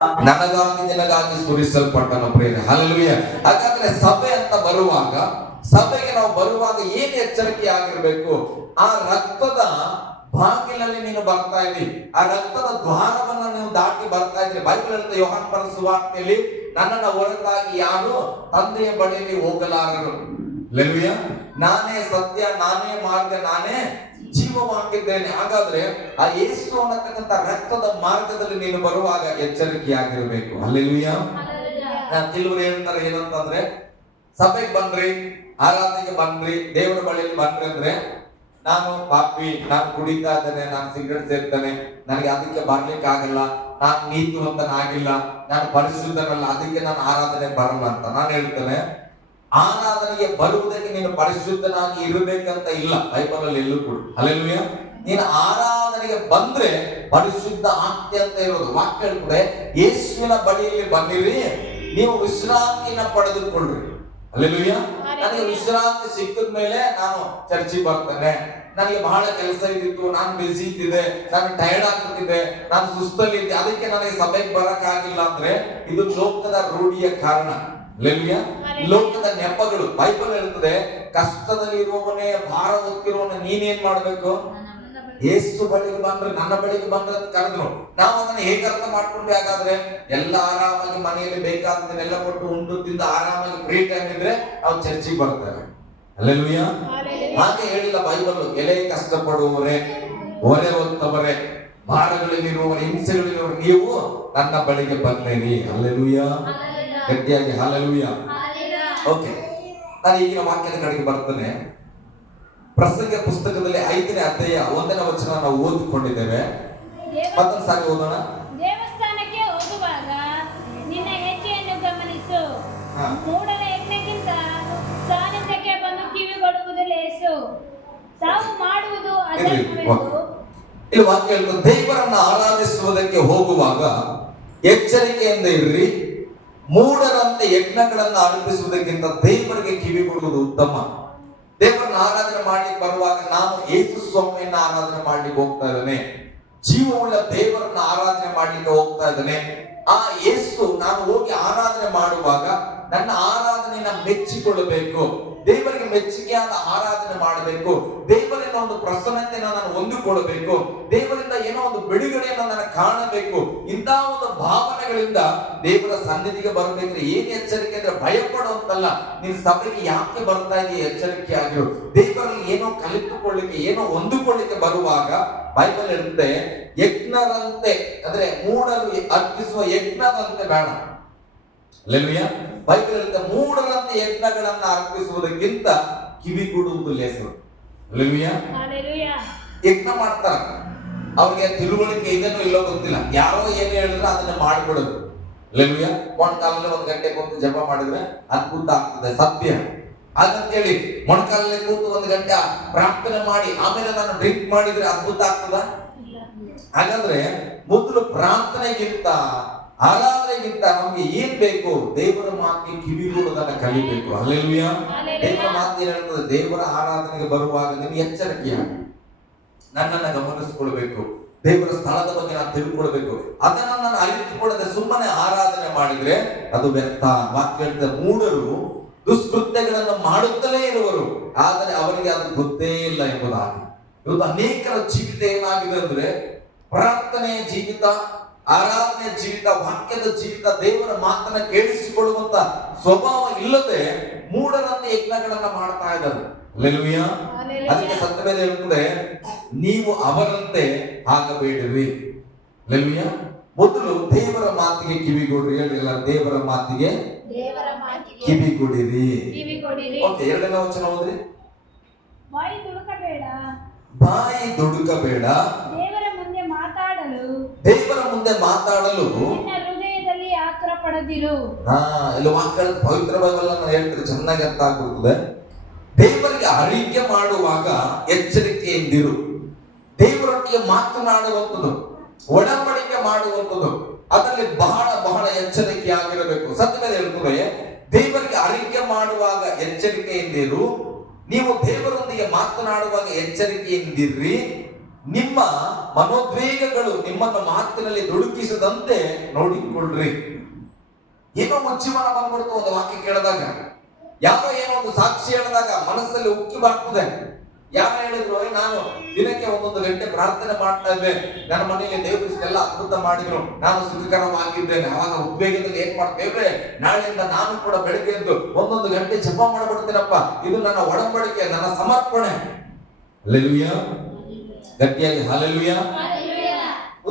ನನಗಾಗಿ ನಿನಗಾಗಿ ಸುರಿಸಲ್ಪಟ್ಟನು ಪ್ರೇರೆ. ಹಲ್ಲೆಲೂಯಾ. ಹಾಗಾದ್ರೆ ಸಭೆ ಅಂತ ಬರುವಾಗ, ಸಭೆಗೆ ನಾವು ಬರುವಾಗ ಏನು ಎಚ್ಚರಿಕೆ ಆಗಿರ್ಬೇಕು? ಆ ರಕ್ತದ ಬಾಗಿಲಲ್ಲಿ ನೀನು ಬರ್ತಾ ಇದ್ದೀರಿ, ಆ ರಕ್ತದ ದ್ವಾರವನ್ನ ನೀವು ದಾಟಿ ಬರ್ತಾ ಇದ್ದೀರಿ. ಬೈಬಲ್ ಹೇಳುತ್ತೆ, ಯೋಹಾನ ಬರೆದ ಸುವಾರ್ತೆಯಲ್ಲಿ, ನನ್ನನ್ನು ಹೊರತಾಗಿ ಯಾರು ತಂದೆಯ ಬಳಿಯಲ್ಲಿ ಹೋಗಲಾರರು. ಹಲ್ಲೆಲೂಯಾ. ನಾನೇ ಸತ್ಯ, ನಾನೇ ಮಾರ್ಗ, ನಾನೇ ಜೀವವಾಗಿದ್ದೇನೆ. ಹಾಗಾದ್ರೆ ಆ ಯೇಸು ಅನ್ನತಕ್ಕಂಥ ರಕ್ತದ ಮಾರ್ಗದಲ್ಲಿ ನೀನು ಬರುವಾಗ ಎಚ್ಚರಿಕೆಯಾಗಿರ್ಬೇಕು. ಹಲ್ಲೆಲೂಯಾ. ಕೆಲವರು ಹೇಳ್ತಾರೆ ಏನಂತಂದ್ರೆ, ಸಭೆಗೆ ಬನ್ರಿ, ಆರಾಧನೆಗೆ ಬನ್ರಿ, ದೇವರ ಬಳಿಯಲ್ಲಿ ಬನ್ರಿ ಅಂದ್ರೆ, ನಾನು ಪಾಪಿ, ನಾನು ಕುಡಿತಾ ಇದ್ದೇನೆ, ನಾನು ಸಿಗರೇಟ್ ಸೇರ್ತೇನೆ, ನನಗೆ ಅದಕ್ಕೆ ಬರ್ಲಿಕ್ಕೆ ಆಗಲ್ಲ, ನಾನು ನೀತಿವಂತನಾಗಿಲ್ಲ, ನಾನು ಪರಿಶುದ್ಧನಲ್ಲ, ಅದಕ್ಕೆ ನಾನು ಆರಾಧನೆ ಬರಲ್ಲ ಅಂತ ನಾನು ಹೇಳ್ತೇನೆ. ಆರಾಧನೆಗೆ ಬರುವುದಕ್ಕೆ ನೀನು ಪರಿಶುದ್ಧನಾಗಿ ಇರಬೇಕಂತ ಇಲ್ಲ ಬೈಬಲ್ ಅಲ್ಲಿ ಎಲ್ಲೂ ಕೂಡ. ಹಲ್ಲೆಲೂಯಾ. ನೀನು ಆರಾಧನೆಗೆ ಬಂದ್ರೆ ಪರಿಶುದ್ಧ ಆಗ್ತಿ ಅಂತ ಇರೋದು. ವಾಕ್ಯ ಹೇಳ್ತದೆ, ಯೇಸುವಿನ ಬಳಿಯಲ್ಲಿ ಬನ್ನಿರಿ, ನೀವು ವಿಶ್ರಾಂತಿನ ಪಡೆದುಕೊಳ್ಳ್ರಿ. ಹಲ್ಲೆಲೂಯಾ. ನನಗೆ ವಿಶ್ರಾಂತಿ ಸಿಕ್ಕಿದ ಮೇಲೆ ನಾನು ಚರ್ಚಿಗೆ ಬರ್ತೇನೆ, ನನಗೆ ಬಹಳ ಕೆಲಸ ಇದ್ದಿತ್ತು, ನಾನು ಬಿಸಿ ಇದ್ದಿದೆ, ನಾನು ಟೈರ್ಡ್ ಆಗ್ತಿದ್ದೆ, ನಾನು ಸುಸ್ತಲ್ಲಿ ಇದ್ದೆ, ಅದಕ್ಕೆ ನನಗೆ ಸಭೆಗೆ ಬರಕ್ ಆಗಿಲ್ಲ ಅಂದ್ರೆ ಇದು ಲೋಕದ ರೂಢಿಯ ಕಾರಣ. ಹಲ್ಲೆಲೂಯಾ. ಲೋಕದ ನೆಪಗಳು. ಬೈಬಲ್ ಹೇಳ್ತದೆ, ಕಷ್ಟದಲ್ಲಿ ಇರುವವನೇ, ಭಾರ ಹೊತ್ತಿರುವವನೇ ನೀನೇನ್ ಮಾಡ್ಬೇಕು? ಯೇಸು ಬಳಿಗೆ ಬಂದ್ರೆ, ನನ್ನ ಬಳಿಗೆ ಬಂದ್ರೆ ಅಂತ ಕರೆದ್ರು. ನಾವು ಅದನ್ನ ಹೇಗೆ ಅರ್ಥ ಮಾಡ್ಕೊಂಡ್ವಿ? ಹಾಗಾದ್ರೆ ಎಲ್ಲ ಆರಾಮಾಗಿ ಮನೆಯಲ್ಲಿ ಬೇಕಾದನ್ನೆಲ್ಲ ಕೊಟ್ಟು ಉಂಡು ತಿಂದು ಆರಾಮಾಗಿ ಫ್ರೀ ಟೈಮ್ ಇದ್ರೆ ನಾವು ಚರ್ಚಿಗೆ ಬರ್ತೇವೆ. ಹಲ್ಲೆಲೂಯಾ. ಹಾಗೆ ಹೇಳಿಲ್ಲ ಬೈಬಲ್. ಎಲೆ ಕಷ್ಟಪಡುವವರೇ, ಹೊರೆ ಹೊತ್ತವರೇ, ಭಾರಗಳಲ್ಲಿರುವವರೇ, ಹಿಂಸೆಗಳಿರುವವರು, ನೀವು ನನ್ನ ಬಳಿಗೆ ಬನ್ನಿರಿ. ಹಲ್ಲೆಲೂಯಾ. ಗಟ್ಟಿಯಾಗಿ ಹಲ್ಲೆಲೂಯಾ. ಓಕೆ, ನಾನು ಈಗಿನ ವಾಕ್ಯದ ಕಡೆಗೆ ಬರ್ತೇನೆ. ಪ್ರಸಂಗ ಪುಸ್ತಕದಲ್ಲಿ 5ನೇ ಅಧ್ಯಾಯ 1ನೇ ವಚನ ನಾವು ಓದಿಕೊಂಡಿದ್ದೇವೆ. ಮತ್ತೊಂದು ಸಾರಿ ಓದೋಣ. ದೇವಸ್ಥಾನಕ್ಕೆ ಹೋಗುವಾಗ ನಿನ್ನ ಹೆಜ್ಜೆಯನ್ನು ಗಮನಿಸು, ಮೂಢನ ಯಜ್ಞಕ್ಕಿಂತ ಸಾನ್ನಿಧ್ಯಕ್ಕೆ ಬಂದು ಕಿವಿಗೊಡುವುದು ಲೇಸು, ತಾವು ಮಾಡುವುದು ಅಧರ್ಮವೆಂದು. ಇಲ್ಲಿ ವಾಕ್ಯ ಹೇಳ್ತದೆ, ದೇವರನ್ನು ಆರಾಧಿಸುವುದಕ್ಕೆ ಹೋಗುವಾಗ ಎಚ್ಚರಿಕೆಯಿಂದ ಇರ್ರಿ, ಮೂಢರಂತೆ ಯಜ್ಞಗಳನ್ನು ಅರ್ಪಿಸುವುದಕ್ಕಿಂತ ದೇವರಿಗೆ ಕಿವಿಗೊಡುವುದು ಉತ್ತಮ. ದೇವರನ್ನ ಆರಾಧನೆ ಮಾಡ್ಲಿಕ್ಕೆ ಬರುವಾಗ ನಾನು ಯೇಸು ಸ್ವಾಮಿಯನ್ನ ಆರಾಧನೆ ಮಾಡ್ಲಿಕ್ಕೆ ಹೋಗ್ತಾ ಇದ್ದೇನೆ, ಜೀವವುಳ್ಳ ದೇವರನ್ನ ಆರಾಧನೆ ಮಾಡ್ಲಿಕ್ಕೆ ಹೋಗ್ತಾ ಇದ್ದೇನೆ. ಆ ಯೇಸು ನಾನು ಹೋಗಿ ಆರಾಧನೆ ಮಾಡುವಾಗ ನನ್ನ ಆರಾಧನೆಯನ್ನ ಮೆಚ್ಚಿಕೊಳ್ಳಬೇಕು, ದೇವರಿಗೆ ಮೆಚ್ಚುಗೆಯಾದ ಆರಾಧನೆ ಮಾಡಬೇಕು, ದೇವರಿಂದ ಒಂದು ಪ್ರಸನ್ನತೆಯನ್ನು ನಾನು ಹೊಂದಿಕೊಳ್ಳಬೇಕು, ದೇವರಿಂದ ಏನೋ ಒಂದು ಬಿಡುಗಡೆಯನ್ನು ನಾನು ಕಾಣಬೇಕು. ಇಂತಹ ಒಂದು ಭಾವನೆಗಳಿಂದ ದೇವರ ಸನ್ನಿಧಿಗೆ ಬರಬೇಕ್ರೆ ಏನು ಎಚ್ಚರಿಕೆ ಅಂದ್ರೆ, ಭಯಪಡುವಂತಲ್ಲ. ನೀನು ಸಭೆಗೆ ಯಾಕೆ ಬರ್ತಾ ಇದೆಯಾ ಎಚ್ಚರಿಕೆ ಆಗಿರು. ದೇವರಲ್ಲಿ ಏನೋ ಕಲಿತುಕೊಳ್ಳಿಕ್ಕೆ, ಏನೋ ಹೊಂದಿಕೊಳ್ಳಿಕ್ಕೆ ಬರುವಾಗ ಬೈಬಲ್ ಹೇಳುತ್ತೆ, ಯಜ್ಞರಂತೆ ಅಂದ್ರೆ ಮೂಢರು ಅರ್ಪಿಸುವ ಯಜ್ಞದಂತೆ ಬೇಡ. ಹಲ್ಲೆಲೂಯಾ. ಬೈಬಲ್ ಹೇಳುತ್ತೆ, ಮೂಢರಂತೆ ಯಜ್ಞಗಳನ್ನ ಅರ್ಪಿಸುವುದಕ್ಕಿಂತ ಕಿವಿಗೊಡುವುದು ಲೇಸು. ಹಲ್ಲೆಲೂಯಾ. ಯಜ್ಞ ಮಾಡ್ತಾರ, ಅವ್ರಿಗೆ ತಿಳುವಳಿಕೆ ಇದನ್ನು ಇಲ್ಲೋ ಗೊತ್ತಿಲ್ಲ, ಯಾರೋ ಏನು ಹೇಳಿದ್ರೆ ಅದನ್ನ ಮಾಡಿಬಿಡೋದು. ಹಲ್ಲೆಲೂಯಾ. ಮೊಣಕಾಲಲ್ಲಿ 1 ಗಂಟೆ ಕೂತು ಜಪ ಮಾಡಿದ್ರೆ ಅದ್ಭುತ ಆಗ್ತದೆ, ಸತ್ಯ. ಹಾಗಂತೇಳಿ ಮೊಣಕಾಲಲ್ಲಿ ಕೂತು 1 ಗಂಟೆ ಪ್ರಾರ್ಥನೆ ಮಾಡಿ ಆಮೇಲೆ ನಾನು ಡ್ರಿಂಕ್ ಮಾಡಿದ್ರೆ ಅದ್ಭುತ ಆಗ್ತದ? ಹಾಗಾದ್ರೆ ಮೊದಲು ಪ್ರಾರ್ಥನೆಗಿಂತ ಆರಾಧನೆಗಿಂತ ನಮ್ಗೆ ಏನ್ ಬೇಕು? ದೇವರ ಮಾತಿಗೆ ಕಿವಿಗೊಡುವುದನ್ನ ಕಲಿಬೇಕು. ಹಲ್ಲೆಲೂಯಾ. ದೇವರ ಮಾತು ಏನ್ ಹೇಳ್ತದೆ? ದೇವರ ಆರಾಧನೆಗೆ ಬರುವಾಗ ನೀವು ಎಚ್ಚರಿಕೆಯಾಗಿ ನನ್ನನ್ನು ಗಮನಿಸಿಕೊಳ್ಬೇಕು, ದೇವರ ಸ್ಥಳದ ಬಗ್ಗೆ ನಾನು ತಿಳ್ಕೊಳ್ಬೇಕು. ಅದನ್ನ ನಾನು ಅರಿತುಕೊಳ್ಳದೆ ಸುಮ್ಮನೆ ಆರಾಧನೆ ಮಾಡಿದ್ರೆ ಅದು ವ್ಯರ್ಥ. ವಾಕ್ಯ ಹೇಳ್ತದೆ, ಮೂಢರು ದುಷ್ಕೃತ್ಯಗಳನ್ನು ಮಾಡುತ್ತಲೇ ಇರುವರು, ಆದರೆ ಅವರಿಗೆ ಅದು ಗೊತ್ತೇ ಇಲ್ಲ ಎಂಬುದಾಗಿ. ಇವತ್ತು ಅನೇಕರ ಜೀವಿತ ಏನಾಗಿದೆ ಅಂದ್ರೆ, ಪ್ರಾರ್ಥನೆಯ ಜೀವಿತ, ಆರಾಧನೆಯ ಜೀವಿತ, ವಾಕ್ಯದ ಜೀವಿತ, ದೇವರ ಮಾತನ್ನ ಕೇಳಿಸಿಕೊಳ್ಳುವಂತ ಸ್ವಭಾವ ಇಲ್ಲದೆ ಮೂಢರಂತೆ ಯಜ್ಞಗಳನ್ನ ಮಾಡ್ತಾ ಇದ್ದಾರೆ. ಹಲ್ಲೆಲೂಯಾ. ಅದಕ್ಕೆ ಸತ್ಯವೇದ ಹೇಳುತ್ತದೆ, ನೀವು ಅವರಂತೆ ಆಗಬೇಡಿರಿ. ಹಲ್ಲೆಲೂಯಾ. ಮೊದಲು ದೇವರ ಮಾತಿಗೆ ಕಿವಿಗೊಡ್ರಿ. ಹೇಳಿಲ್ಲ, ದೇವರ ಮಾತಿಗೆ ಕಿವಿಗೊಡಿರಿ. ಓಕೆ, 2ನೇ ವಚನ ಓದ್ರಿ. ಬಾಯಿ ದುಡುಕಬೇಡ, ಬಾಯಿ ದುಡುಕಬೇಡ, ದೇವರ ಮುಂದೆ ಮಾತಾಡಲು ನಿನ್ನ ಹೃದಯದಲ್ಲಿ ಆಕ್ರ ಪಡದಿರು. ಇಲ್ಲಿ ವಾಕ್ಯ ಪವಿತ್ರ ಬೈಬಲ್ ಅನ್ನು ಹೇಳ್ತಾರೆ, ಚೆನ್ನಾಗಿ ಅರ್ಥ ಆಗ್ಬಿಡ್ತದೆ. ದೇವರಿಗೆ ಅರಿಕೆ ಮಾಡುವಾಗ ಎಚ್ಚರಿಕೆಯಿಂದಿರು. ದೇವರೊಟ್ಟಿಗೆ ಮಾತನಾಡುವಂಥದ್ದು, ಒಡಂಬಡಿಕೆ ಮಾಡುವಂಥದ್ದು, ಅದರಲ್ಲಿ ಬಹಳ ಬಹಳ ಎಚ್ಚರಿಕೆಯಾಗಿರಬೇಕು. ಸತ್ಯವೇದ ಹೇಳ್ತದೆ, ದೇವರಿಗೆ ಅರಿಕೆ ಮಾಡುವಾಗ ಎಚ್ಚರಿಕೆಯಿಂದಿರು, ನೀವು ದೇವರೊಂದಿಗೆ ಮಾತನಾಡುವಾಗ ಎಚ್ಚರಿಕೆಯಿಂದಿರ್ರಿ, ನಿಮ್ಮ ಮನೋದ್ವೇಗಗಳು ನಿಮ್ಮನ್ನು ಮಾತಿನಲ್ಲಿ ದುಡುಕಿಸದಂತೆ ನೋಡಿಕೊಳ್ಳ್ರಿ. ಏನೋ ಉಜ್ಜೀವನ ಬಂದ್ಬಿಡ್ತು ಒಂದು ವಾಕ್ಯ ಕೇಳಿದಾಗ, ಯಾರೋ ಏನೋ ಒಂದು ಸಾಕ್ಷಿ ಹೇಳಿದಾಗ ಮನಸ್ಸಲ್ಲಿ ಉಕ್ಕಿ ಬರ್ತದೆ. ಯಾರು ಹೇಳಿದ್ರು, ನಾನು ದಿನಕ್ಕೆ 1 ಗಂಟೆ ಪ್ರಾರ್ಥನೆ ಮಾಡ್ತಾ ಇದ್ದೆ, ನನ್ನ ಮನೆಯಲ್ಲಿ ದೇವರು ಇಷ್ಟೆಲ್ಲ ಅದ್ಭುತ ಮಾಡಿದ್ರು, ನಾನು ಸುಖಕರವಾಗಿದ್ದೇನೆ. ಅವಾಗ ಉದ್ವೇಗದಲ್ಲಿ ಏನ್ ಮಾಡ್ತೇವ್ರೆ, ನಾಳೆಯಿಂದ ನಾನು ಕೂಡ ಬೆಳಗ್ಗೆ ಎದ್ದು 1 ಗಂಟೆ ಜಪ ಮಾಡ್ಬಿಡ್ತೀನಪ್ಪ, ಇದು ನನ್ನ ಒಡಂಬಡಿಕೆ, ನನ್ನ ಸಮರ್ಪಣೆ. ಹಲ್ಲೆಲೂಯಾ, ಗಟ್ಟಿಯಾಗಿ ಹಲ್ಲೆಲೂಯಾ.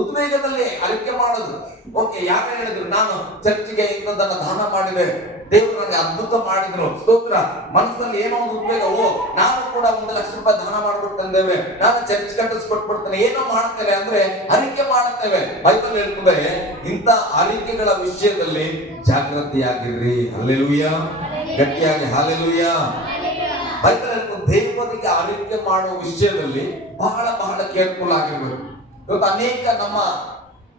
ಉದ್ವೇಗದಲ್ಲಿ ಅರಿಕೆ ಮಾಡೋದು. ಓಕೆ, ಯಾರು ಹೇಳಿದ್ರು, ನಾನು ಚರ್ಚಿಗೆ ಇಂಥದ್ದನ್ನ ದಾನ ಮಾಡಿದೆ, ದೇವರು ನನಗೆ ಅದ್ಭುತ ಮಾಡಿದ್ರು, ಸ್ತೋತ್ರ. ಮನಸ್ಸಲ್ಲಿ ಏನೋ ಒಂದು ಉದ್ವೇಗ, ನಾನು ಕೂಡ 1 ಲಕ್ಷ ರೂಪಾಯಿ ದಾನ ಮಾಡ್ಬಿಡ್ತೇವೆ, ನಾನು ಚರ್ಚ್ ಕಟ್ಟಿಸ್ಕೊಟ್ಬಿಡ್ತೇನೆ, ಏನೋ ಮಾಡ್ತೇವೆ ಅಂದ್ರೆ ಅರಿಕೆ ಮಾಡುತ್ತೇವೆ. ಬೈಬಲ್ ಹೇಳ್ತದೆ, ಇಂಥ ಅರಿಕೆಗಳ ವಿಷಯದಲ್ಲಿ ಜಾಗೃತಿಯಾಗಿರ್ರಿ. ಹಲ್ಲೆಲೂಯಾ, ಗಟ್ಟಿಯಾಗಿ ಹಲ್ಲೆಲೂಯಾ. ಬೈಬಲ್ ಹೇಳ್ತದೆ, ದೇವರಿಗೆ ಅರಿಕೆ ಮಾಡುವ ವಿಷಯದಲ್ಲಿ ಬಹಳ ಬಹಳ ಕೇರ್ಫುಲ್ ಆಗಿರ್ಬೇಕು. ಇವತ್ತು ಅನೇಕ ನಮ್ಮ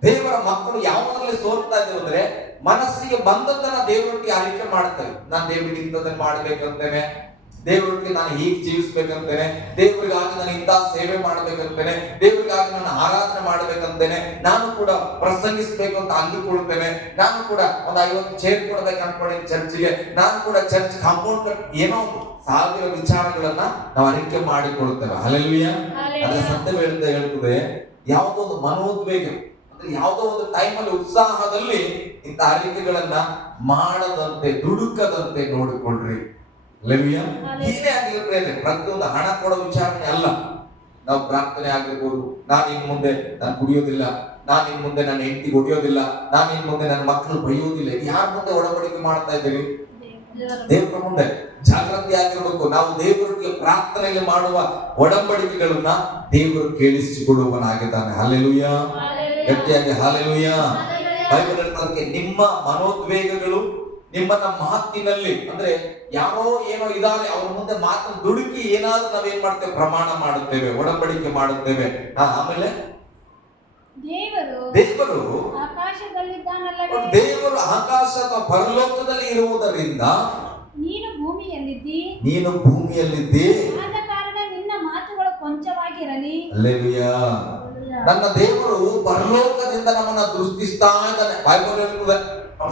ದೇವರ ಮಕ್ಕಳು ಯಾವುದರಲ್ಲಿ ಸೋಲ್ತಾ ಇದ್ದೇವೆ ಅಂದ್ರೆ, ಮನಸ್ಸಿಗೆ ಬಂದದ್ದನ್ನ ದೇವರೊಟ್ಟಿಗೆ ಅರಿಕೆ ಮಾಡ್ತೇವೆ. ನಾನು ದೇವರಿಗೆ ಇಂಥದನ್ನ ಮಾಡ್ಬೇಕಂತೇನೆ, ದೇವರೊಟ್ಟಿಗೆ ನಾನು ಹೀಗೆ ಜೀವಿಸ್ಬೇಕಂತೇನೆ, ದೇವರಿಗಾಗಿ ನಾನು ಇಂಥ ಸೇವೆ ಮಾಡ್ಬೇಕಂತೇನೆ, ದೇವರಿಗಾಗಿ ನಾನು ಆರಾಧನೆ ಮಾಡ್ಬೇಕಂತೇನೆ, ನಾನು ಕೂಡ ಪ್ರಸಂಗಿಸ್ಬೇಕು ಅಂತ ಅಂದುಕೊಳ್ತೇನೆ, ನಾನು ಕೂಡ ಒಂದು 50 ಚೇರ್ ಕೊಡ್ಬೇಕು ಅನ್ಕೊಂಡೆ ಚರ್ಚ್ಗೆ, ನಾನು ಕೂಡ ಚರ್ಚ್ ಕಾಂಪೌಂಡ್ ಕಟ್, ಏನೋ 1000 ವಿಚಾರಗಳನ್ನ ನಾವು ಅರಿಕೆ ಮಾಡಿಕೊಳ್ತೇವೆ. ಹಲ್ಲೆಲೂಯಾ. ಅದ್ರ ಸತ್ಯ ಹೇಳ್ತದೆ, ಯಾವುದೋ ಒಂದು ಮನೋದ್ವೇಗ ಅಂದ್ರೆ ಯಾವುದೋ ಒಂದು ಟೈಮಲ್ಲಿ ಉತ್ಸಾಹದಲ್ಲಿ ಇಂಥ ಅರಿಕೆಗಳನ್ನ ಮಾಡದಂತೆ, ದುಡುಕದಂತೆ ನೋಡಿಕೊಳ್ಳ್ರಿ. ಹಲ್ಲೆಲೂಯಾ. ಏನೇ ಆಗಿರ್ತಾರೆ, ಪ್ರತಿಯೊಂದು ಹಣ ಕೊಡೋ ವಿಚಾರಣೆ ಅಲ್ಲ. ನಾವು ಪ್ರಾರ್ಥನೆ ಆಗಿರ್ಬೋದು, ನಾನು ಇನ್ ಮುಂದೆ ನಾನು ಕುಡಿಯೋದಿಲ್ಲ, ನಾನು ಇನ್ ಮುಂದೆ ನನ್ನ ಹೆಂಡತಿ ಹೊಡಿಯೋದಿಲ್ಲ, ನಾನು ಇನ್ ಮುಂದೆ ನನ್ನ ಮಕ್ಕಳು ಬೈಯೋದಿಲ್ಲ. ಯಾರ ಮುಂದೆ ಒಡಂಬಡಿಕೆ ಮಾಡ್ತಾ ಇದ್ದೀವಿ? ದೇವರ ಮುಂದೆ. ಜಾಗೃತಿ ಆಗಿರ್ಬೇಕು. ನಾವು ದೇವರಿಗೆ ಪ್ರಾರ್ಥನೆಯಲ್ಲಿ ಮಾಡುವ ಒಡಂಬಡಿಕೆಗಳನ್ನ ದೇವರು ಕೇಳಿಸಿಕೊಡುವನಾಗಿದ್ದಾನೆ. ಹಲ್ಲೆಲೂಯಾ, ಗಟ್ಟಿಯಾಗಿ ಹಲ್ಲೆಲೂಯಾ. ಬೈಬಲ್ ಹೇಳ್ತದೆ, ನಿಮ್ಮ ಮನೋದ್ವೇಗಗಳು ನಿಮ್ಮನ್ನ ಮಾತಿನಲ್ಲಿ, ಅಂದ್ರೆ ಯಾರೋ ಏನೋ ಇದಾರೆ ಅವ್ರ ಮುಂದೆ ಮಾತನ್ನು ದುಡುಕಿ ಏನಾದ್ರೂ ನಾವೇನ್ ಮಾಡ್ತೇವೆ, ಪ್ರಮಾಣ ಮಾಡುತ್ತೇವೆ, ಒಡಂಬಡಿಕೆ ಮಾಡುತ್ತೇವೆ. ಆಮೇಲೆ ದೇವರು ಆಕಾಶದಲ್ಲಿದ್ದಾನಲ್ಲವೇ, ದೇವರು ಆಕಾಶ ಅಥವಾ ಪರಲೋಕದಲ್ಲಿ ಇರುವುದರಿಂದ ನೀನು ಭೂಮಿಯಲ್ಲಿದ್ದಿ, ಆದ ಕಾರಣ ನಿನ್ನ ಮಾತುಗಳು ಕೊಂಚವಾಗಿರಲಿ. ಹಲ್ಲೆಲೂಯಾ. ನನ್ನ ದೇವರು ಪರಲೋಕದಿಂದ ನಮ್ಮನ್ನ ದೃಷ್ಟಿಸ್ತಾ ಇದ್ದಾನೆ. ಬೈಬಲ್ ಹೇಳ್ತದೆ,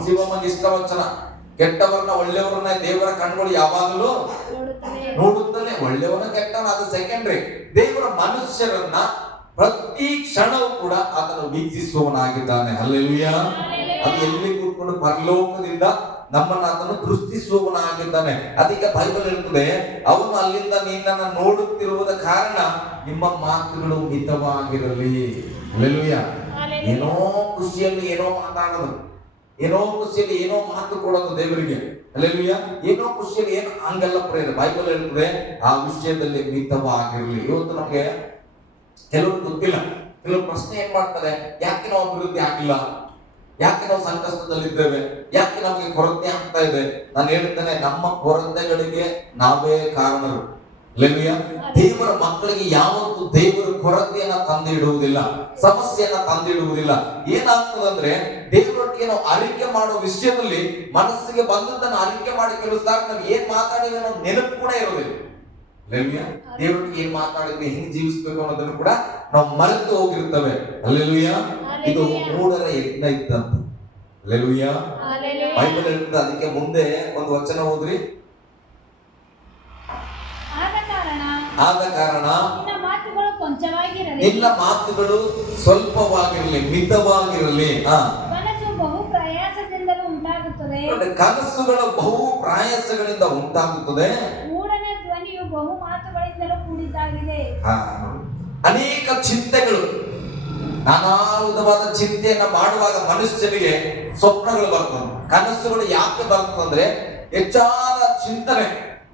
ಶಿವಮ್ಮಗೆ ಇಷ್ಟ ವಚನ, ಕೆಟ್ಟವರನ್ನ ಒಳ್ಳೆಯವರನ್ನ ದೇವರ ಕಣ್ಗಳು ಯಾವಾಗಲೂ ನೋಡುತ್ತಾನೆ. ಒಳ್ಳೆಯವನ ಕೆಟ್ಟವನ ಅದು ಸೆಕೆಂಡ್ರಿ. ದೇವರ ಮನುಷ್ಯರನ್ನ ಪ್ರತಿ ಕ್ಷಣವೂ ಕೂಡ ಆತನು ವೀಕ್ಷಿಸುವವನಾಗಿದ್ದಾನೆ. ಹಲ್ಲೆಲೂಯಾ. ಅದು ಎಲ್ಲಿ ಕೂತ್ಕೊಂಡು ಪರಲೋಕದಿಂದ ನಮ್ಮನ್ನ ಆತನು ದೃಷ್ಟಿಸುವವನಾಗಿದ್ದಾನೆ. ಅದಕ್ಕೆ ಬೈಬಲ್ ಹೇಳ್ತದೆ, ಅವನು ಅಲ್ಲಿಂದ ನಿನ್ನನ್ನು ನೋಡುತ್ತಿರುವುದ ಕಾರಣ ನಿಮ್ಮ ಮಾತುಗಳು ಮಿತವಾಗಿರಲಿ. ಹಲ್ಲೆಲೂಯಾ. ಏನೋ ಖುಷಿಯಲ್ಲಿ ಏನೋ ಮಾತಾಡೋದು, ಏನೋ ಖುಷಿಯಲ್ಲಿ ಏನೋ ಮಾತು ಕೊಡೋದು ದೇವರಿಗೆ. ಹಲ್ಲೆಲೂಯಾ. ಏನೋ ಖುಷಿಯಲ್ಲಿ ಏನೋ ಹಂಗೆಲ್ಲ ಪ್ರೇರ. ಬೈಬಲ್ ಹೇಳ್ತದೆ, ಆ ವಿಷಯದಲ್ಲಿ ಮಿತವಾಗಿರಲಿ. ಇವತ್ತು ನಮ್ಗೆ ಕೆಲವರು ಗೊತ್ತಿಲ್ಲ, ಕೆಲವು ಪ್ರಶ್ನೆ ಏನ್ ಮಾಡ್ತಾರೆ, ಯಾಕೆ ನಾವು ಅಭಿವೃದ್ಧಿ ಆಗಿಲ್ಲ, ಯಾಕೆ ನಾವು ಸಂಕಷ್ಟದಲ್ಲಿದ್ದೇವೆ, ಯಾಕೆ ನಮಗೆ ಕೊರತೆ ಆಗ್ತಾ ಇದೆ? ನಾನು ಹೇಳ್ತೇನೆ, ನಮ್ಮ ಕೊರತೆಗಳಿಗೆ ನಾವೇ ಕಾರಣರು. ಹಲ್ಲೆಲೂಯಾ. ದೇವರ ಮಕ್ಕಳಿಗೆ ಯಾವತ್ತೂ ದೇವರು ಕೊರತೆಯನ್ನ ತಂದಿಡುವುದಿಲ್ಲ, ಸಮಸ್ಯೆಯನ್ನ ತಂದಿಡುವುದಿಲ್ಲ. ಏನಾಗ್ತದಂದ್ರೆ, ದೇವರೊಟ್ಟಿಗೆ ನಾವು ಅರಿಕೆ ಮಾಡೋ ವಿಷಯದಲ್ಲಿ ಮನಸ್ಸಿಗೆ ಬಂದದ್ದನ್ನು ಅರಿಕೆ ಮಾಡಿ ಕೆಲವು ಸಾರಿ ನಾವು ಏನ್ ಮಾತಾಡಿದ್ರೆ ನಾವು ನೆನಪು ಕೂಡ ಇರೋದಿಲ್ಲ. ಹಲ್ಲೆಲೂಯಾ. ದೇವರೊಟ್ಟಿಗೆ ಏನ್ ಮಾತಾಡಿದ್ವಿ, ಹೆಂಗ್ ಜೀವಿಸ್ಬೇಕು ಅನ್ನೋದನ್ನು ಕೂಡ ನಾವು ಮರೆತು ಹೋಗಿರ್ತೇವೆ. ಹಲ್ಲೆಲೂಯಾ. ಇದು ಮೂಢರ ಯಜ್ಞ ಇದ್ದಂತ. ಹಲ್ಲೆಲೂಯಾ. ಬೈಬಲ್ ಹೇಳ್ತದೆ, ಅದಕ್ಕೆ ಮುಂದೆ ಒಂದು ವಚನ ಓದ್ರಿ. ಆದ ಕಾರಣ ನಿನ್ನ ಮಾತುಗಳು ಸ್ವಲ್ಪವಾಗಿರಲಿ, ಮಿತವಾಗಿರಲಿ. ಕನಸು ಬಹು ಪ್ರಯಾಸದಿಂದಲೂ ಉಂಟಾಗುತ್ತದೆ. ಕನಸುಗಳು ಬಹು ಪ್ರಯಾಸಗಳಿಂದ ಉಂಟಾಗುತ್ತದೆ. ಮೂಢನ ಧ್ವನಿಯು ಬಹು ಮಾತುಗಳಿಂದಲೂ ಕೂಡಿದ್ದಾಗಿದೆ. ಅನೇಕ ಚಿಂತೆಗಳು, ನಾನಾ ವಿಧವಾದ ಚಿಂತೆಯನ್ನ ಮಾಡುವಾಗ ಮನುಷ್ಯನಿಗೆ ಸ್ವಪ್ನಗಳು ಬರ್ತವೆ, ಕನಸುಗಳು ಯಾಕೆ ಬರ್ತಂದ್ರೆ ಹೆಚ್ಚಾದ ಚಿಂತನೆ.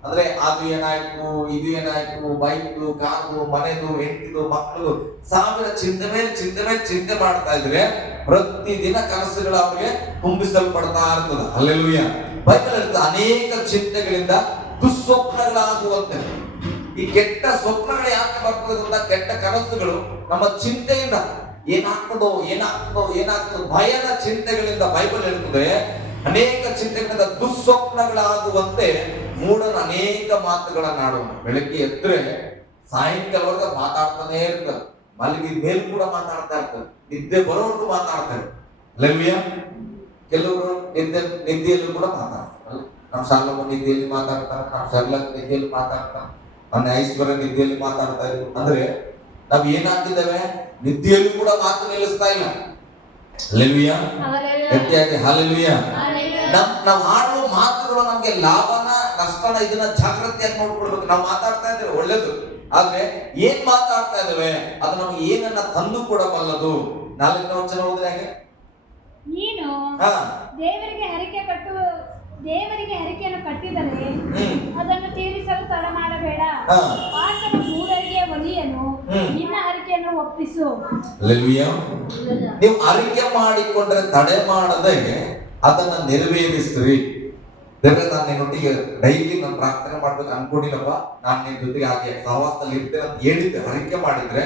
ಅಂದ್ರೆ ಅದು ಏನಾಯ್ತು, ಇದು ಏನಾಯ್ತು, ಬೈಕು, ಕಾರು, ಮನೆದು, ಹೆಂಡತಿದು, ಮಕ್ಕಳು, 1000 ಚಿಂತೆ ಮೇಲೆ ಚಿಂತೆ ಮೇಲೆ ಚಿಂತೆ ಮಾಡ್ತಾ ಇದ್ರೆ ಪ್ರತಿದಿನ ಕನಸುಗಳು ಅವರಿಗೆ ತುಂಬಿಸಲ್ಪಡ್ತಾ ಇರ್ತದೆ. ಹಲ್ಲೆಲೂಯಾ. ಬೈಬಲ್ ಹೇಳ್ತದೆ, ಅನೇಕ ಚಿಂತೆಗಳಿಂದ ದುಸ್ವಪ್ನಗಳಾಗುವಂತೆ. ಈ ಕೆಟ್ಟ ಸ್ವಪ್ನಗಳು ಯಾಕೆ ಬರ್ತದೆ ಗೊತ್ತಾ? ಕೆಟ್ಟ ಕನಸುಗಳು ನಮ್ಮ ಚಿಂತೆಯಿಂದ ಏನಾಗ್ತದೋ ಭಯದ ಚಿಂತೆಗಳಿಂದ. ಬೈಬಲ್ ಹೇಳ್ತದೆ, ಅನೇಕ ಚಿಂತೆಗಳಿಂದ ದುಸ್ವಪ್ನಗಳಾಗುವಂತೆ ಮೂಢನ ಅನೇಕ ಮಾತುಗಳನ್ನಾಡುವ. ಬೆಳಗ್ಗೆ ಎದ್ರೆ ಸಾಯಂಕಾಲವರೆಗೆ ಮಾತಾಡ್ತಾನೆ ಇರ್ತಾರೆ. ಮಲಗಿದ ಮೇಲೆ ಕೂಡ ಮಾತಾಡ್ತಾ ಇರ್ತಾರೆ, ನಿದ್ದೆ ಬರೋವರೆಗೂ ಮಾತಾಡ್ತಾರೆ. ಅಲ್ಲಲ್ವಿಯ? ಕೆಲವರು ನಿದ್ದೆಯಲ್ಲೂ ಕೂಡ ಮಾತಾಡ್ತಾರೆ. ನಮ್ಮ ಶಾಲಮ್ಮ ನಿದ್ದೆಯಲ್ಲಿ ಮಾತಾಡ್ತಾರೆ, ನಮ್ಮ ಶರ್ಲಕ್ ನಿದ್ದೆಯಲ್ಲಿ ಮಾತಾಡ್ತಾರೆ, ನನ್ನ ಐಶ್ವರ್ಯ ನಿದ್ದೆಯಲ್ಲಿ ಮಾತಾಡ್ತಾ ಇದ್ರು. ಅಂದ್ರೆ ನಾವ್ ಏನಾಗ್ತಿದ್ದೇವೆ, ನಿದ್ದೆಯಲ್ಲೂ ಕೂಡ ಮಾತು ನಿಲ್ಲಿಸ್ತಾ ಇಲ್ಲ. ಹಲ್ಲೆಲೂಯಾ, ಗಟ್ಟಿಯಾಗಿ ಹಲ್ಲೆಲೂಯಾ. ನಾವ್ ಆಡುವ ಮಾತುಗಳು ನಮ್ಗೆ ಲಾಭನ ನಷ್ಟನ ಇದನ್ನ ಜಾಗೃತಿಯಾಗಿ ನೋಡ್ಕೊಳ್ಬೇಕು. ನಾವು ಮಾತಾಡ್ತಾ ಇದ್ದೇವೆ ಒಳ್ಳೇದು, ಆದ್ರೆ ಏನ್ ಮಾತಾಡ್ತಾ ಇದ್ದೇವೆ ಅದು ನಮ್ಗೆ ಏನನ್ನ ತಂದು ಕೊಡಬಲ್ಲದು. 4ನೇ ವಚನ ಹೋದ್ರೆ ಹಾಗೆ, ನೀನು ದೇವರಿಗೆ ಹರಕೆಯನ್ನು ಕಟ್ಟಿದರೆ ಅದನ್ನು ತೀರಿಸಲು ತಡ ಮಾಡಬೇಡ. ಆತನ ಮೂಢರಿಗೆ ಒಲಿಯನು, ನಿನ್ನ ಹರಕೆಯನ್ನು ಒಪ್ಪಿಸು. ನೀವು ಹರಕೆ ಮಾಡಿಕೊಂಡ್ರೆ ತಡೆ ಮಾಡದೆ ಅದನ್ನ ನೆರವೇರಿಸ್ರಿ. ದೇವ್ರೆ, ನಾನು ನಿನ್ನೊಟ್ಟಿಗೆ ಡೈಲಿ ನಾನು ಪ್ರಾರ್ಥನೆ ಮಾಡ್ಬೇಕು ಅನ್ಕೊಂಡಿಲ್ಲಪ್ಪ, ನಾನು ನಿನ್ ಜೊತೆಗೆ ಹಾಗೆ ಸಹವಾಸದಲ್ಲಿ ಇರ್ತೇನೆ ಅಂತ ಹೇಳಿದ್ದೆ, ಹರಕೆ ಮಾಡಿದ್ರೆ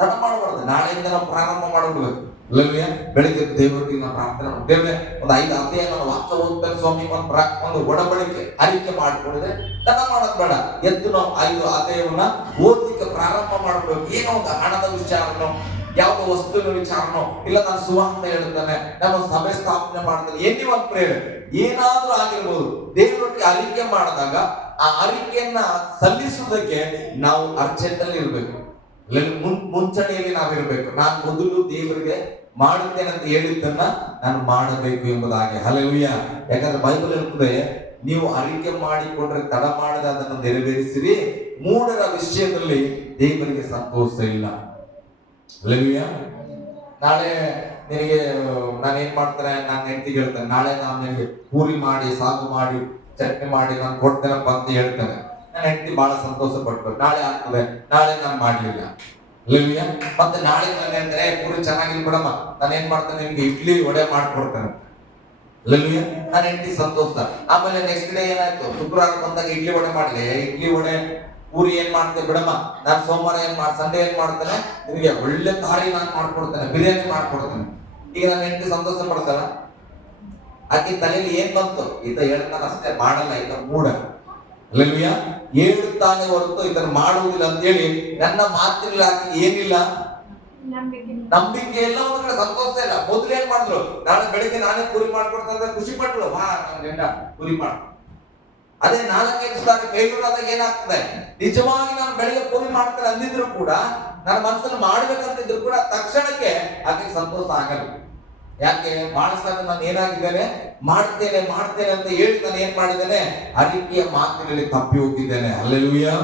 ತಡ ಮಾಡಬಾರ್ದು. ನಾಳೆಯಿಂದ ನಾವು ಪ್ರಾರಂಭ ಮಾಡ್ಬಿಡ್ಬೇಕು. ಅಲ್ಲವೇ? ಬೆಳಿಗ್ಗೆ ದೇವರಿಗೆ ನಾವು ಪ್ರಾರ್ಥನೆ ದೇವ್ರೆ ಒಂದು 5 ಅಧ್ಯಾಯ ನಾನು ವಾಕ್ಯ ಓದ್ತೇನೆ ಸ್ವಾಮಿ, ಒಂದು ಒಡಂಬಡಿಕೆ ಹರಿಕೆ ಮಾಡಿಕೊಂಡಿದ್ರೆ ತಡ ಮಾಡೋದ್ ಬೇಡ. ಎದ್ದು ನಾವು 5 ಅಧ್ಯಾಯವನ್ನ ಓದ್ಲಿಕ್ಕೆ ಪ್ರಾರಂಭ ಮಾಡ್ಬೇಕು. ಏನೋ ಒಂದು ಹಣದ ವಿಚಾರನೋ, ಯಾವ್ದೋ ವಸ್ತುವಿನ ವಿಚಾರನೋ, ಇಲ್ಲ ನಾನು ಸುವಾರ್ತೆ ಹೇಳ್ತಾನೆ, ನಮ್ಮ ಸಭೆ ಸ್ಥಾಪನೆ ಮಾಡ್ತಾನೆ, ಎಲ್ಲಿ ಒಂದು ಪ್ರೇರಣೆ ಏನಾದ್ರೂ ಆಗಿರ್ಬೋದು. ದೇವರೊಟ್ಟಿಗೆ ಅರಿಕೆ ಮಾಡಿದಾಗ ಆ ಅರಿಕೆಯನ್ನ ಸಲ್ಲಿಸುವುದಕ್ಕೆ ನಾವು ಅರ್ಜೆಂಟ್ ಅಲ್ಲಿ ಇರ್ಬೇಕು, ಮುಂಚೂಣಿಯಲ್ಲಿ ನಾವಿರ್ಬೇಕು. ನಾನು ಮೊದಲು ದೇವರಿಗೆ ಮಾಡುತ್ತೇನೆ ಅಂತ ಹೇಳಿದ್ದನ್ನ ನಾನು ಮಾಡಬೇಕು ಎಂಬುದಾಗಿ. ಹಲ್ಲೆಲೂಯಾ. ಯಾಕಂದ್ರೆ ಬೈಬಲ್ ಹೇಳ್ತದೆ, ನೀವು ಅರಿಕೆ ಮಾಡಿಕೊಂಡ್ರೆ ತಡ ಮಾಡದೆ ಅದನ್ನು ನೆರವೇರಿಸಿರಿ, ಮೂಢರ ವಿಷಯದಲ್ಲಿ ದೇವರಿಗೆ ಸಂತೋಷ ಇಲ್ಲ. ಹಲ್ಲೆಲೂಯಾ. ನಾಳೆ ನಿನಗೆ ನಾನೇನ್ ಮಾಡ್ತೇನೆ, ನಾನು ಹೆಂಡತಿಗೆ ಹೇಳ್ತೇನೆ, ನಾಳೆ ನಾನು ನಿನಗೆ ಪೂರಿ ಮಾಡಿ ಸಾಗು ಮಾಡಿ ಚಟ್ನಿ ಮಾಡಿ ನಾನು ಕೊಡ್ತೇನಪ್ಪ ಅಂತ ಹೇಳ್ತೇನೆ. ನನ್ನ ಹೆಂಡತಿ ಬಹಳ ಸಂತೋಷ ಪಡ್ಬೇಕು. ನಾಳೆ ಆಗ್ತದೆ, ನಾಳೆ ನಾನು ಮಾಡ್ಲಿಲ್ಲ. ಅಲ್ಲೆಲೂಯಾ. ಮತ್ತೆ ನಾಳೆ ನಾನು ಹೇಳ್ತಾರೆ ಪೂರಿ ಚೆನ್ನಾಗಿಲ್ಲ ಬಿಡಮ್ಮ, ನಾನು ಏನ್ ಮಾಡ್ತೇನೆ, ನಿಮ್ಗೆ ಇಡ್ಲಿ ವಡೆ ಮಾಡ್ಕೊಡ್ತೇನೆ. ಅಲ್ಲೆಲೂಯಾ. ನನ್ನ ಹೆಂಡತಿ ಸಂತೋಷ. ಆಮೇಲೆ ನೆಕ್ಸ್ಟ್ ಡೇ ಏನಾಯ್ತು, ಶುಕ್ರವಾರ ಬಂದಾಗ ಇಡ್ಲಿ ವಡೆ ಮಾಡ್ಲಿ, ಇಡ್ಲಿ ವಡೆ ಪೂರಿ ಏನ್ ಮಾಡ್ತೇವೆ ಬಿಡಮ್ಮ, ನಾನು ಸೋಮವಾರ ಸಂಡೇ ಏನ್ ಮಾಡ್ತೇನೆ, ನಿಮಗೆ ಒಳ್ಳೆ ತಾರಿ ನಾನು ಮಾಡ್ಕೊಡ್ತೇನೆ, ಬಿರಿಯಾನಿ ಮಾಡ್ಕೊಡ್ತೇನೆ. ಈಗ ನನ್ನ ಹೆಂಡತಿ ಸಂತೋಷ ಪಡ್ತಾರ? ಆಕೆ ತಲೆಯಲ್ಲಿ ಏನ್ ಬಂತು, ಈತ ಹೇಳ್ತಾನ ಅಷ್ಟೇ, ಮಾಡಲ್ಲ, ಈತ ಮೂಢ. ಅಲ್ಲೆಲೂಯಾ. ಹೇಳುತ್ತಾನೆ ಹೊರತು ಇದನ್ನು ಮಾಡುವುದಿಲ್ಲ ಅಂತೇಳಿ ನನ್ನ ಮಾತಿನಲ್ಲಿ ಆಕೆ ಏನಿಲ್ಲ, ನಂಬಿಕೆ ಎಲ್ಲ. ಒಂದ್ ಕಡೆ ಸಂತೋಷ ಇಲ್ಲ. ಮೊದಲು ಏನ್ ಮಾಡಿದ್ರು, ನಾಳೆ ಬೆಳಿಗ್ಗೆ ನಾನೇ ಪೂರಿ ಮಾಡ್ಕೊಡ್ತಾ ಖುಷಿ ಪಟ್ಲು, ವಾ ನನ್ನ ಗಂಡ ಪೂರಿ ಮಾಡ. ಅದೇ 4 ದಿವಸ ಫೇಲ್ಯೂರ್ ಆದಾಗ ಏನಾಗ್ತದೆ, ನಿಜವಾಗಿ ನಾನು ಬೆಳಿಗ್ಗೆ ಪೂರಿ ಮಾಡ್ತೇನೆ ಅಂದಿದ್ರು ಕೂಡ, ನನ್ನ ಮನಸ್ಸಲ್ಲಿ ಮಾಡ್ಬೇಕಂತಿದ್ರು ಕೂಡ ತಕ್ಷಣಕ್ಕೆ ಆಕೆ ಸಂತೋಷ ಆಗಲ್ಲ. ಯಾಕೆ? ಬಹಳ ಸಲ ನಾನು ಏನಾಗಿದ್ದೇನೆ, ಮಾಡ್ತೇನೆ ಅಂತ ಹೇಳಿ ನಾನು ಏನ್ ಮಾಡಿದ್ದೇನೆ, ಅರಿಕೆಯ ಮಾತಿನಲ್ಲಿ ತಪ್ಪಿ ಹೋಗಿದ್ದೇನೆ. ಹಲ್ಲೆಲೂಯಾ,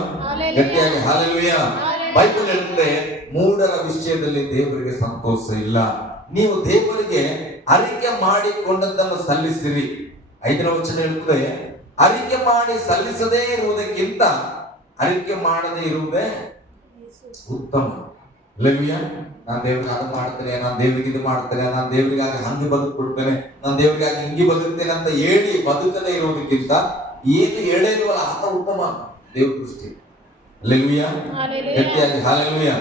ಗಟ್ಟಿಯಾಗಿ ಹಲ್ಲೆಲೂಯಾ. ಬೈಬಲ್ ಹೇಳುತ್ತೆ, ಮೂಢರ ವಿಷಯದಲ್ಲಿ ದೇವರಿಗೆ ಸಂತೋಷ ಇಲ್ಲ. ನೀವು ದೇವರಿಗೆ ಅರಿಕೆ ಮಾಡಿಕೊಂಡದ್ದನ್ನು ಸಲ್ಲಿಸಿರಿ. 5ನೇ ವಚನ ಹೇಳುತ್ತದೆ, ಅರಿಕೆ ಮಾಡಿ ಸಲ್ಲಿಸದೇ ಇರುವುದಕ್ಕಿಂತ ಅರಿಕೆ ಮಾಡದೇ ಇರುವುದೇ ಉತ್ತಮ. ಹಲ್ಲೆಲೂಯಾ. ನಾನು ದೇವರಿಗೆ ಅದು ಮಾಡ್ತೇನೆ, ನಾನು ದೇವರಿಗೆ ಇದು ಮಾಡ್ತೇನೆ, ನಾನು ದೇವರಿಗಾಗಿ ಹಂಗೆ ಬದುಕ್ಬಿಡ್ತೇನೆ, ನಾನು ದೇವರಿಗಾಗಿ ಹಿಂಗೆ ಬದುಕ್ತೇನೆ ಅಂತ ಹೇಳಿ ಬದುಕದೇ ಇರೋದಕ್ಕಿಂತ ಏನು ಹೇಳೇ ಇಲ್ವಲ್ಲ ಆತ ಉತ್ತಮ ದೇವ್ರ ದೃಷ್ಟಿ. ಹಲ್ಲೆಲೂಯಾ, ಗಟ್ಟಿಯಾಗಿ ಹಲ್ಲೆಲೂಯಾ.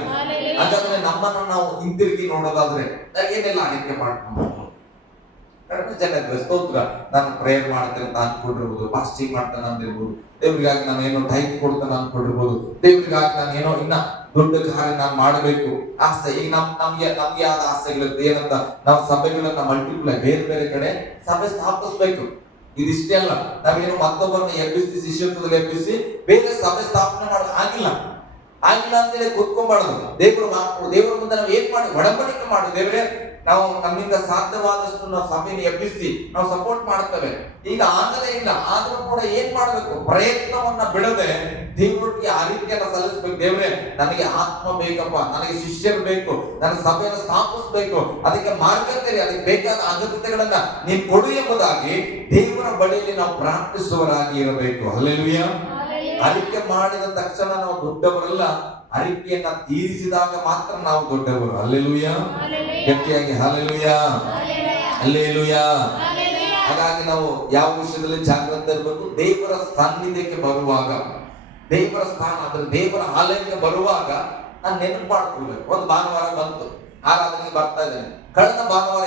ಹಾಗಾದ್ರೆ ನಮ್ಮನ್ನು ನಾವು ಹಿಂತಿರುಗಿ ನೋಡೋದಾದ್ರೆ ಏನೆಲ್ಲ ಅರಿಕೆ ಮಾಡ್ಕೊಂಡು ಕಡಿಮೆ ಜನ ಇದ್ರೆ ಸ್ತೋತ್ರ, ನಾನು ಪ್ರೇಯರ್ ಮಾಡ್ತೇನೆ ಅಂತ ಅನ್ಕೊಂಡಿರ್ಬೋದು, ಫಾಸ್ಟಿಂಗ್ ಮಾಡ್ತೇನೆ ಅಂತಿರ್ಬೋದು, ದೇವ್ರಿಗಾಗಿ ನಾನು ಏನೋ ಟೈಪ್ ಕೊಡ್ತೇನೆ ಅನ್ಕೊಂಡಿರ್ಬೋದು, ದೇವ್ರಿಗಾಗಿ ನಾನು ಏನೋ ಇನ್ನ ದೊಡ್ಡ ಕಾರ್ಯ ನಾನು ಮಾಡಬೇಕು ಆಸೆ. ಈಗ ನಮ್ಗೆ ಆದ ಆಸೆಗಳಿರುತ್ತೆ. ಏನಂತ, ನಾವು ಸಭೆಗಳನ್ನ ಮಲ್ಟಿಪ್ಲೈ ಬೇರೆ ಕಡೆ ಸಭೆ ಸ್ಥಾಪಿಸ್ಬೇಕು. ಇದಿಷ್ಟೇ ಅಲ್ಲ, ನಾವೇನು ಮತ್ತೊಬ್ಬರನ್ನ ಎಬ್ಬಿಸಿ ಶಿಷ್ಯತ್ವದಲ್ಲಿ ಎಬ್ಬಿಸಿ ಬೇರೆ ಸಭೆ ಸ್ಥಾಪನೆ ಮಾಡೋದು ಆಗಿಲ್ಲ ಅಂತೇಳಿ ಕೂತ್ಕೊಂಡ್ಬಾರ್ದು. ದೇವರ ಮುಂದೆ ನಾವು ಏನ್ ಮಾಡಿ ಒಡಂಬಡಿಕೆ ಮಾಡು, ದೇವರೇ ನಾವು ನಮ್ಮಿಂದ ಸಾಧ್ಯವಾದಷ್ಟು ನಾವು ಸಭೆಯನ್ನು ಎಬ್ಬಿಸಿ ನಾವು ಸಪೋರ್ಟ್ ಮಾಡ್ತೇವೆ. ಈಗ ಆಗಲೇ ಇಲ್ಲ, ಆದ್ರೂ ಕೂಡ ಏನ್ ಮಾಡ್ಬೇಕು, ಪ್ರಯತ್ನವನ್ನ ಬಿಡದೆ ದೇವರೊಟ್ಟಿಗೆ ಆ ರೀತಿಯನ್ನ ಸಲ್ಲಿಸ್ಬೇಕು. ದೇವ್ರೆ, ನನಗೆ ಆತ್ಮ ಬೇಕಪ್ಪ, ನನಗೆ ಶಿಷ್ಯರು ಬೇಕು, ನನ್ನ ಸಭೆಯನ್ನು ಸ್ಥಾಪಿಸ್ಬೇಕು, ಅದಕ್ಕೆ ಮಾರ್ಗದಲ್ಲಿ ಅದಕ್ಕೆ ಬೇಕಾದ ಅಗತ್ಯತೆಗಳನ್ನ ನೀನ್ ಕೊಡು ಎಂಬುದಾಗಿ ದೇವರ ಬಳಿಯಲ್ಲಿ ನಾವು ಪ್ರಾರ್ಥಿಸುವರಾಗಿ ಇರಬೇಕು. ಹಲ್ಲೆಲೂಯಾ. ಅರಿಕೆ ಮಾಡಿದ ತಕ್ಷಣ ನಾವು ದೊಡ್ಡವರಲ್ಲ, ಅರಿಕೆಯನ್ನ ತೀರಿಸಿದಾಗ ಮಾತ್ರ ನಾವು ದೊಡ್ಡವರು. ಹಲ್ಲೆಲೂಯಾ, ಗಟ್ಟಿಯಾಗಿ ಹಲ್ಲೆಲೂಯಾ, ಹಲ್ಲೆಲೂಯಾ. ಹಾಗಾಗಿ ನಾವು ಯಾವ ವಿಷಯದಲ್ಲಿ ಜಾಗೃತ ಇರಬೇಕು, ದೇವರ ಸಾನ್ನಿಧ್ಯಕ್ಕೆ ಬರುವಾಗ, ದೇವರ ಸ್ಥಾನ ಅಂದ್ರೆ ದೇವರ ಆಲಯಕ್ಕೆ ಬರುವಾಗ ನಾನು ನೆನಪು ಮಾಡ್ಕೊಳ್ಬೇಕು. ಒಂದು ಭಾನುವಾರ ಬಂತು, ಆರಾಧನೆಗೆ ಬರ್ತಾ ಇದ್ದೇನೆ, ಕಳೆದ ಭಾನುವಾರ